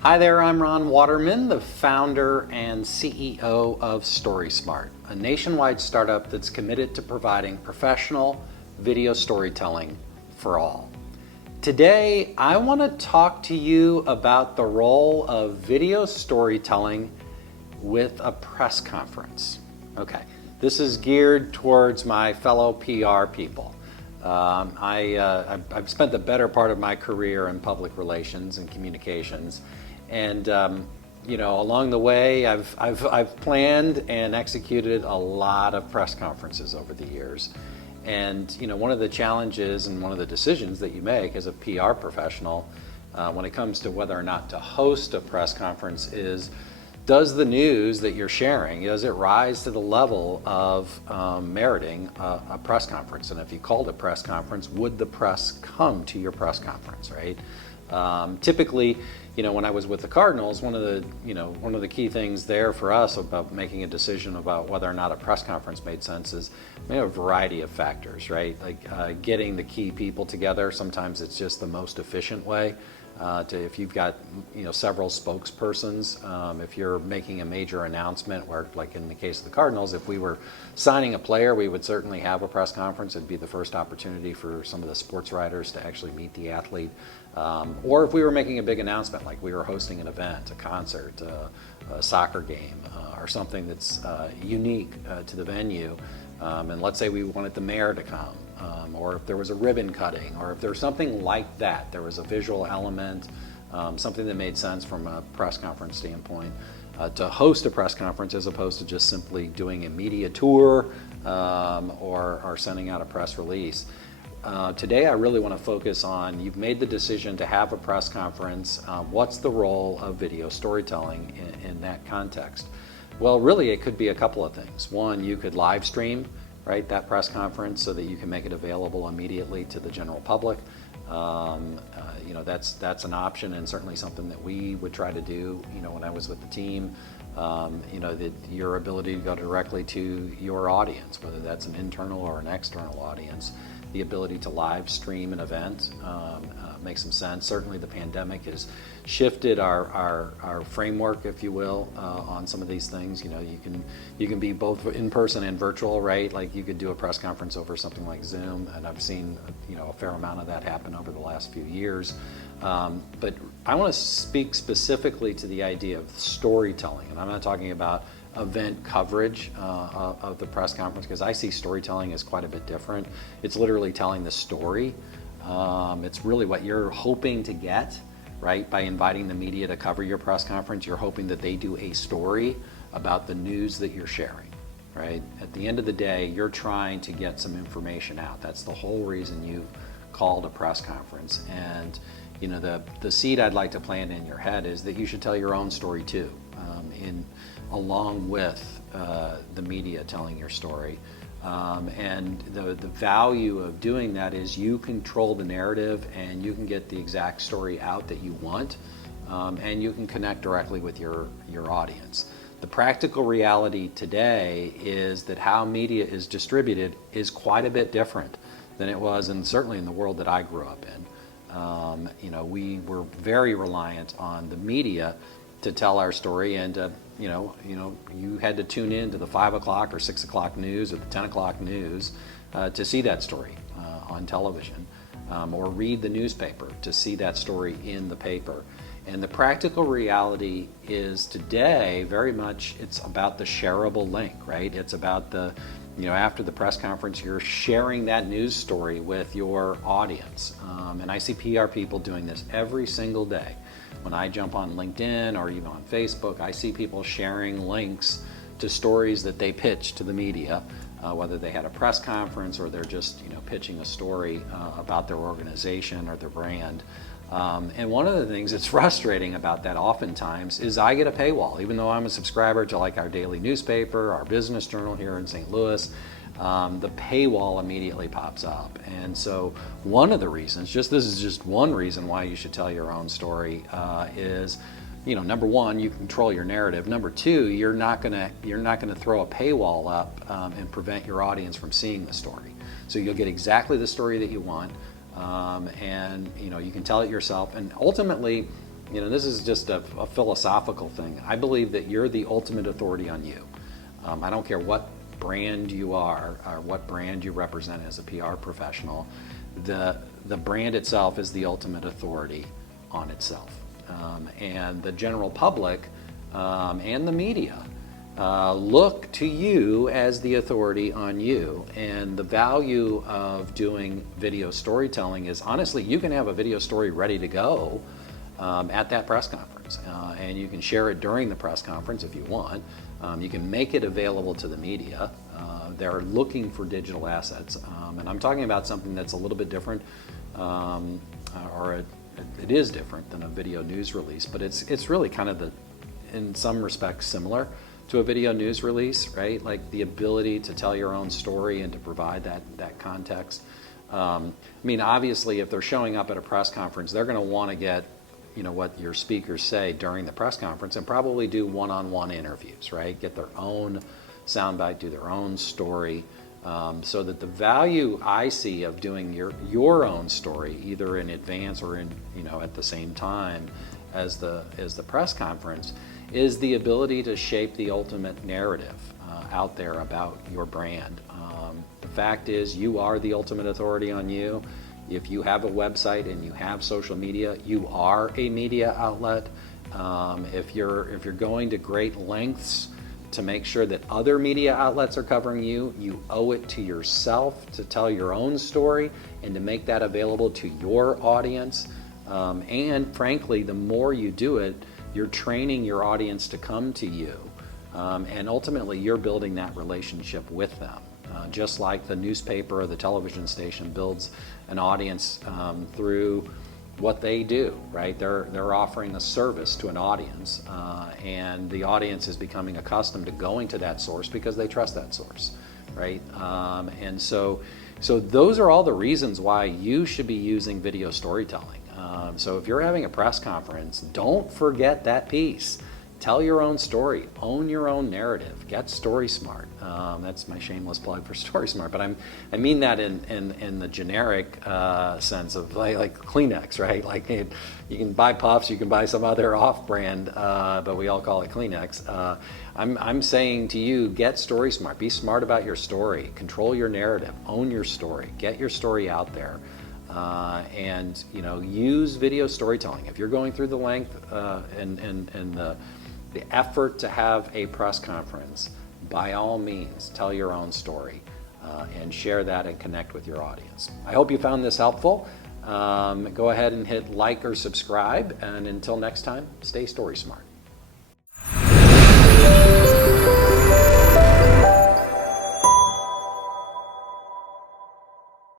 Hi there, I'm Ron Watermon, the founder and CEO of STORYSMART, a nationwide startup that's committed to providing professional video storytelling for all. Today, I want to talk to you about the role of video storytelling with a press conference. Okay, this is geared towards my fellow PR people. I've spent the better part of my career in public relations and communications, and along the way, I've planned and executed a lot of press conferences over the years. And one of the challenges and one of the decisions that you make as a PR professional when it comes to whether or not to host a press conference is, does the news that you're sharing, does it rise to the level of meriting a press conference? And if you called a press conference, would the press come to your press conference, right? Typically, when I was with the Cardinals, one of the key things there for us about making a decision about whether or not a press conference made sense is a variety of factors, right? Like getting the key people together. Sometimes it's just the most efficient way. If you've got several spokespersons, if you're making a major announcement, where like in the case of the Cardinals, if we were signing a player, we would certainly have a press conference. It'd be the first opportunity for some of the sports writers to actually meet the athlete. Or if we were making a big announcement, like we were hosting an event, a concert, a soccer game, or something that's unique to the venue, and let's say we wanted the mayor to come, or if there was a ribbon cutting, or if there was something like that, there was a visual element, something that made sense from a press conference standpoint, to host a press conference as opposed to just simply doing a media tour or sending out a press release. Today I really want to focus on, you've made the decision to have a press conference, what's the role of video storytelling in that context? Well, really it could be a couple of things. One, you could live stream, right, that press conference so that you can make it available immediately to the general public. That's an option, and certainly something that we would try to do, when I was with the team. That your ability to go directly to your audience, whether that's an internal or an external audience, the ability to live stream an event makes some sense. Certainly the pandemic has shifted our framework, if you will, on some of these things. You can be both in person and virtual, right? Like you could do a press conference over something like Zoom, and I've seen a fair amount of that happen over the last few years. But I want to speak specifically to the idea of storytelling, and I'm not talking about event coverage of the press conference, because I see storytelling as quite a bit different. It's literally telling the story. It's really what you're hoping to get, right? By inviting the media to cover your press conference, you're hoping that they do a story about the news that you're sharing, right? At the end of the day, you're trying to get some information out. That's the whole reason you've called a press conference. And the seed I'd like to plant in your head is that you should tell your own story too, along with the media telling your story. And the value of doing that is you control the narrative, and you can get the exact story out that you want, and you can connect directly with your audience. The practical reality today is that how media is distributed is quite a bit different than it was, and certainly in the world that I grew up in. We were very reliant on the media to tell our story, and you had to tune in to the 5 o'clock or 6 o'clock news or the 10 o'clock news to see that story on television, or read the newspaper to see that story in the paper. And the practical reality is today very much it's about the shareable link, right? It's about after the press conference, you're sharing that news story with your audience. And I see PR people doing this every single day. When I jump on LinkedIn or even on Facebook, I see people sharing links to stories that they pitch to the media, whether they had a press conference or they're just pitching a story about their organization or their brand. And one of the things that's frustrating about that oftentimes is I get a paywall. Even though I'm a subscriber to like our daily newspaper, our business journal here in St. Louis, the paywall immediately pops up. And so one of the reasons, this is just one reason why you should tell your own story, is number one, you control your narrative. Number two, you're not gonna throw a paywall up and prevent your audience from seeing the story. So you'll get exactly the story that you want, and you can tell it yourself. And ultimately, this is just a philosophical thing. I believe that you're the ultimate authority on you. I don't care what brand you are or what brand you represent as a PR professional. The brand itself is the ultimate authority on itself. And the general public and the media look to you as the authority on you. And the value of doing video storytelling is, honestly, you can have a video story ready to go at that press conference, and you can share it during the press conference if you want. You can make it available to the media. They're looking for digital assets, and I'm talking about something that's a little bit different, it is different than a video news release, but it's really kind of in some respects similar to a video news release, right? Like the ability to tell your own story and to provide that context. I mean, obviously, if they're showing up at a press conference, they're going to want to get what your speakers say during the press conference and probably do one-on-one interviews, right? Get their own soundbite, do their own story, so that the value I see of doing your own story, either in advance or in at the same time as the press conference, is the ability to shape the ultimate narrative out there about your brand. The fact is, you are the ultimate authority on you. If you have a website and you have social media, you are a media outlet. If you're going to great lengths to make sure that other media outlets are covering you, you owe it to yourself to tell your own story and to make that available to your audience. And frankly, the more you do it, you're training your audience to come to you. And ultimately, you're building that relationship with them. Just like the newspaper or the television station builds an audience through what they do, right? They're offering a service to an audience, and the audience is becoming accustomed to going to that source because they trust that source, right? And so those are all the reasons why you should be using video storytelling. So if you're having a press conference, don't forget that piece. Tell your own story, own your own narrative, get StorySmart. That's my shameless plug for StorySmart, but I mean that in the generic sense of like Kleenex, right? Like you can buy Puffs, you can buy some other off-brand, but we all call it Kleenex. I'm saying to you, get StorySmart. Be smart about your story, control your narrative, own your story, get your story out there. And use video storytelling. If you're going through the length and the effort to have a press conference, by all means, tell your own story and share that and connect with your audience. I hope you found this helpful. Go ahead and hit like or subscribe, and until next time, stay StorySmart.